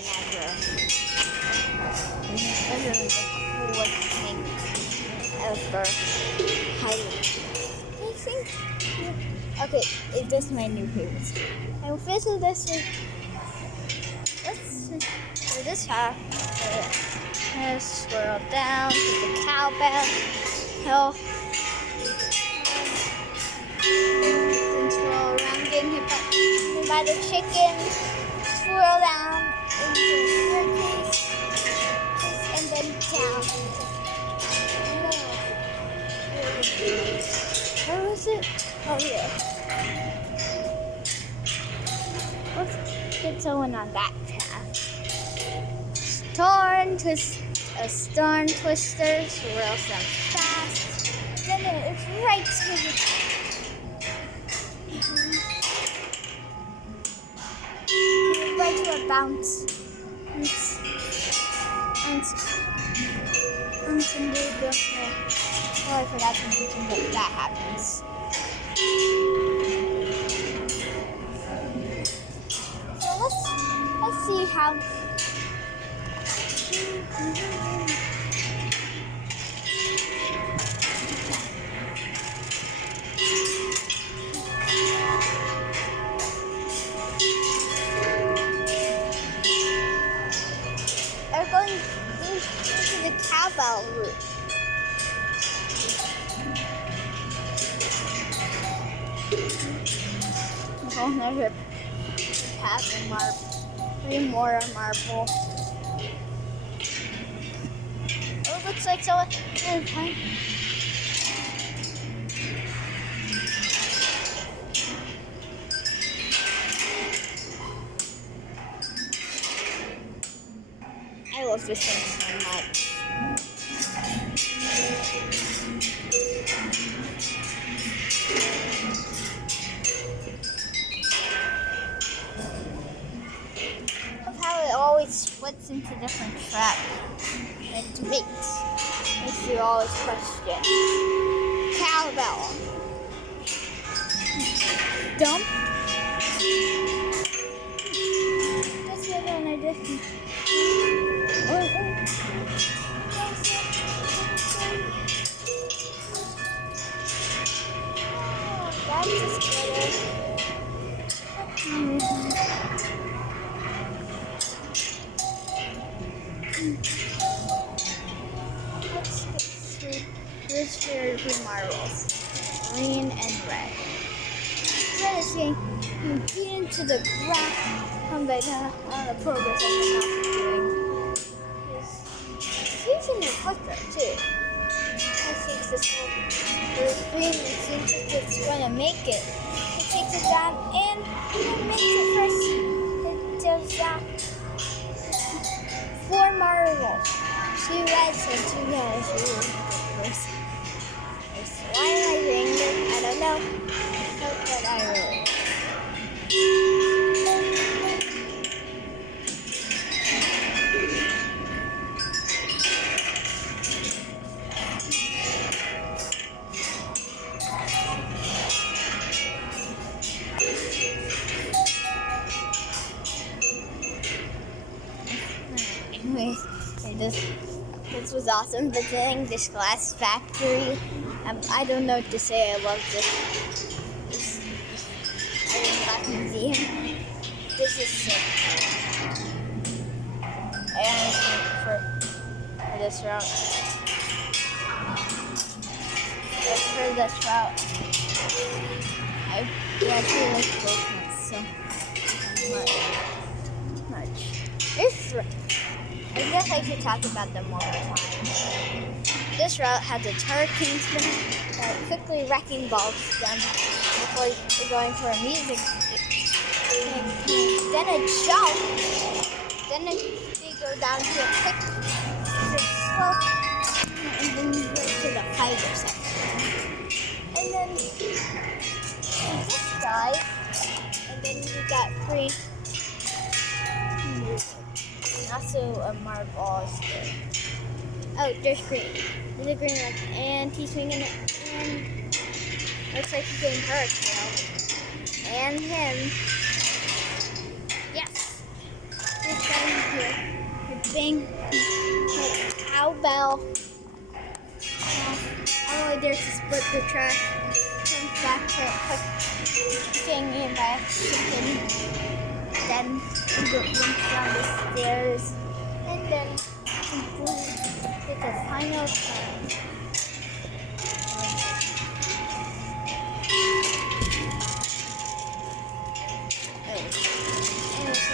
Niagara. This is literally the coolest thing ever. Highly. I think. Okay, this is my new favorite. I will visit this. For this half. Let's scroll down to the cowbell hill. Then swirl around, getting hit by the chicken. Swirl down into the staircase, and then down. Where was it? Oh yeah. Let's get someone on that path. A storm twister, swirl some fast. Then it's right to the right to a bounce. And oh, I forgot to mention that that happens. So let's see how. They're going into the cowbell route. Oh, there's a path of marble. 3 more marble. Oh, it looks like someone. I love this thing so much. Of how it always splits into different tracks and makes you always question. Cowbell. Dump. That's the other one I did. That's just better. This pair of marbles, green and red. Red is being beat into the ground by the progress I'm not doing. He's using the clicker too. I think this green seems like it's going to make it. It takes it down and it makes it first. It does that. 4 marbles. 2 reds and 2 yellows. Why am I doing this? I don't know. But I will. Anyways, this was awesome visiting this glass factory. I don't know what to say. I love this glass museum. This is sick. And for this route. For this route. I actually like both ones so much. I guess I should talk about them one more time. This route has a hurricane spinner that quickly wrecking balls them before going for a music. Then a jump. Then they go down to a quick slope, and then you go to the fighter section. And then this guy, and then you got 3. Also a marble stick. Oh, there's green. There's a green one. And he's swinging it. And looks like he's getting hurt, And him. Yes. He's getting leaving cowbell all the way there to split the trash. Comes back to getting in by a chicken. Then we go down the stairs. And then we do the final turn.